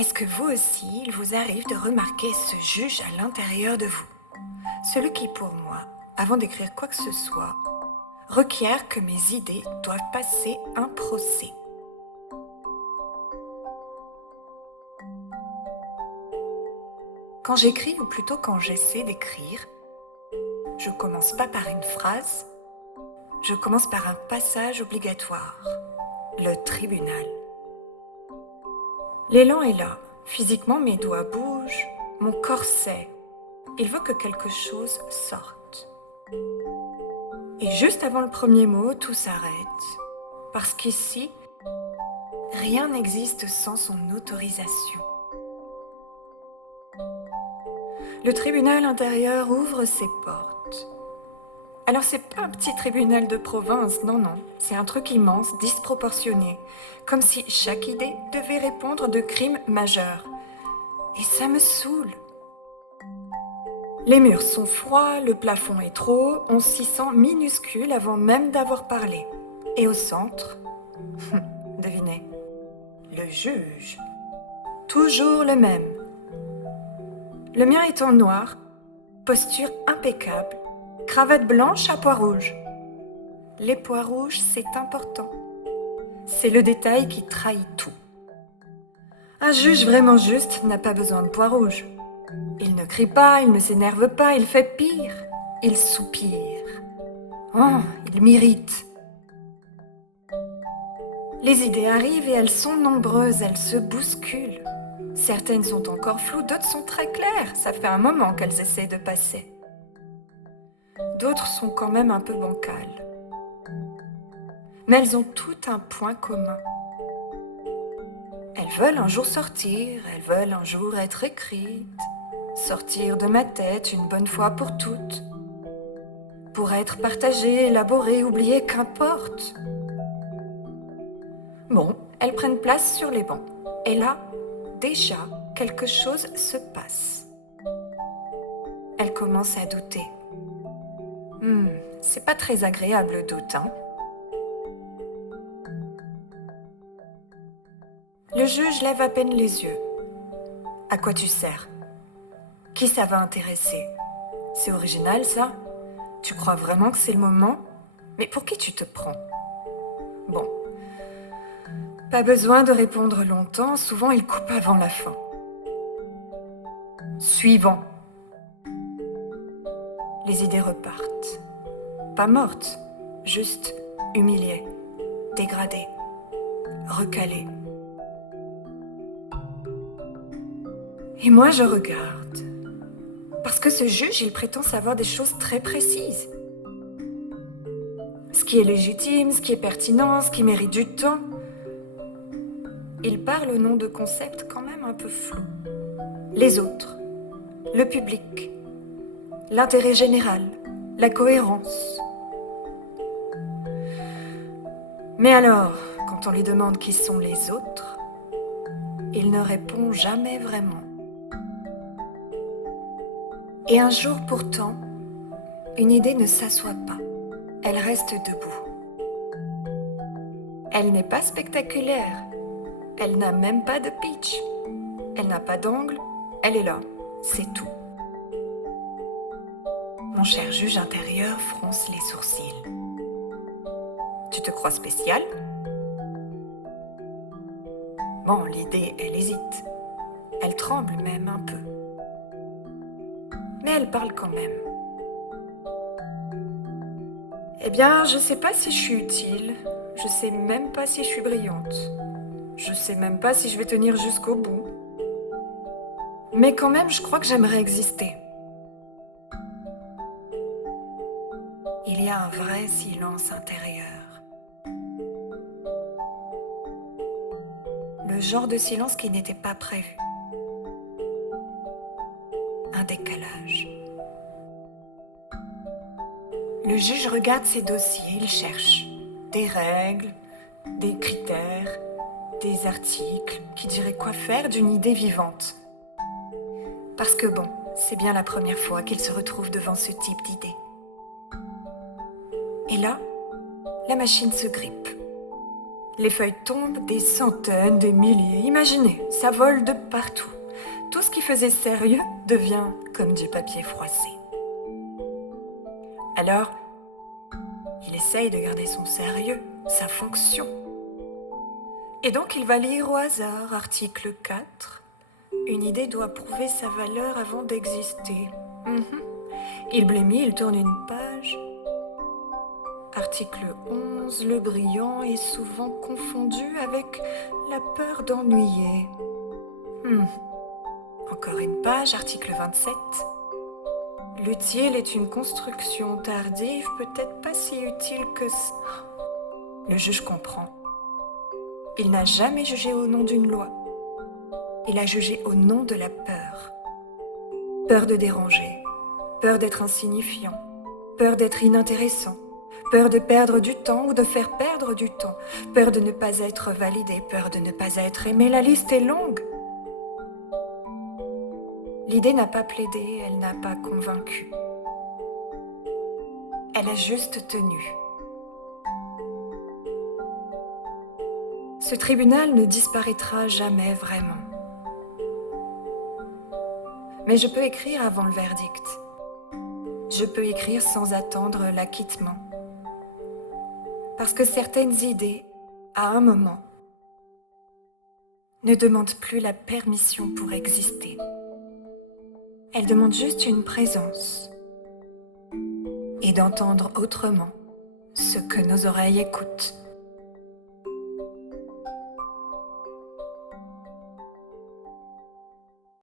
Est-ce que vous aussi, il vous arrive de remarquer ce juge à l'intérieur de vous? Celui qui, pour moi, avant d'écrire quoi que ce soit, requiert que mes idées doivent passer un procès. Quand j'écris, ou plutôt quand j'essaie d'écrire, je commence pas par une phrase, je commence par un passage obligatoire, le tribunal. L'élan est là, physiquement mes doigts bougent, mon corps sait, il veut que quelque chose sorte. Et juste avant le premier mot, tout s'arrête, parce qu'ici, rien n'existe sans son autorisation. Le tribunal intérieur ouvre ses portes. Alors c'est pas un petit tribunal de province, non, c'est un truc immense, disproportionné, comme si chaque idée devait répondre de crimes majeurs. Et ça me saoule. Les murs sont froids, le plafond est trop haut, on s'y sent minuscule avant même d'avoir parlé. Et au centre, devinez, le juge. Toujours le même. Le mien est en noir, posture impeccable, cravate blanche à pois rouges. Les pois rouges, c'est important. C'est le détail qui trahit tout. Un juge vraiment juste n'a pas besoin de pois rouges. Il ne crie pas, il ne s'énerve pas, il fait pire. Il soupire. Oh, il m'irrite. Les idées arrivent et elles sont nombreuses, elles se bousculent. Certaines sont encore floues, d'autres sont très claires. Ça fait un moment qu'elles essaient de passer. D'autres sont quand même un peu bancales. Mais elles ont toutes un point commun. Elles veulent un jour sortir, elles veulent un jour être écrites, sortir de ma tête une bonne fois pour toutes, pour être partagées, élaborées, oubliées, qu'importe. Bon, elles prennent place sur les bancs. Et là, déjà, quelque chose se passe. Elles commencent à douter. C'est pas très agréable le doute, hein? Le juge lève à peine les yeux. À quoi tu sers? Qui ça va intéresser? C'est original, ça? Tu crois vraiment que c'est le moment? Mais pour qui tu te prends? Bon. Pas besoin de répondre longtemps, souvent il coupe avant la fin. Suivant. Les idées repartent. Pas mortes, juste humiliées, dégradées, recalées. Et moi je regarde. Parce que ce juge, il prétend savoir des choses très précises. Ce qui est légitime, ce qui est pertinent, ce qui mérite du temps. Il parle au nom de concepts quand même un peu flous. Les autres, le public, l'intérêt général, la cohérence. Mais alors, quand on lui demande qui sont les autres, il ne répond jamais vraiment. Et un jour pourtant, une idée ne s'assoit pas, elle reste debout. Elle n'est pas spectaculaire, elle n'a même pas de pitch, elle n'a pas d'angle, elle est là, c'est tout. Mon cher juge intérieur fronce les sourcils. Tu te crois spécial? Bon, l'idée, elle hésite, elle tremble même un peu. Mais elle parle quand même. Eh bien, je sais pas si je suis utile, je sais même pas si je suis brillante, je sais même pas si je vais tenir jusqu'au bout. Mais quand même, je crois que j'aimerais exister. Il y a un vrai silence intérieur. Le genre de silence qui n'était pas prévu. Un décalage. Le juge regarde ses dossiers, il cherche des règles, des critères, des articles qui diraient quoi faire d'une idée vivante. Parce que bon, c'est bien la première fois qu'il se retrouve devant ce type d'idée. Et là, la machine se grippe. Les feuilles tombent, des centaines, des milliers. Imaginez, ça vole de partout. Tout ce qui faisait sérieux devient comme du papier froissé. Alors, il essaye de garder son sérieux, sa fonction. Et donc il va lire au hasard, article 4. Une idée doit prouver sa valeur avant d'exister. Il blêmit, il tourne une page. Article 11, le brillant est souvent confondu avec la peur d'ennuyer. Encore une page, article 27. L'utile est une construction tardive, peut-être pas si utile que ça. Le juge comprend. Il n'a jamais jugé au nom d'une loi. Il a jugé au nom de la peur. Peur de déranger, peur d'être insignifiant, peur d'être inintéressant, peur de perdre du temps ou de faire perdre du temps, peur de ne pas être validé, peur de ne pas être aimé. La liste est longue. L'idée n'a pas plaidé, elle n'a pas convaincu. Elle a juste tenu. Ce tribunal ne disparaîtra jamais vraiment. Mais je peux écrire avant le verdict. Je peux écrire sans attendre l'acquittement. Parce que certaines idées, à un moment, ne demandent plus la permission pour exister. Elles demandent juste une présence et d'entendre autrement ce que nos oreilles écoutent.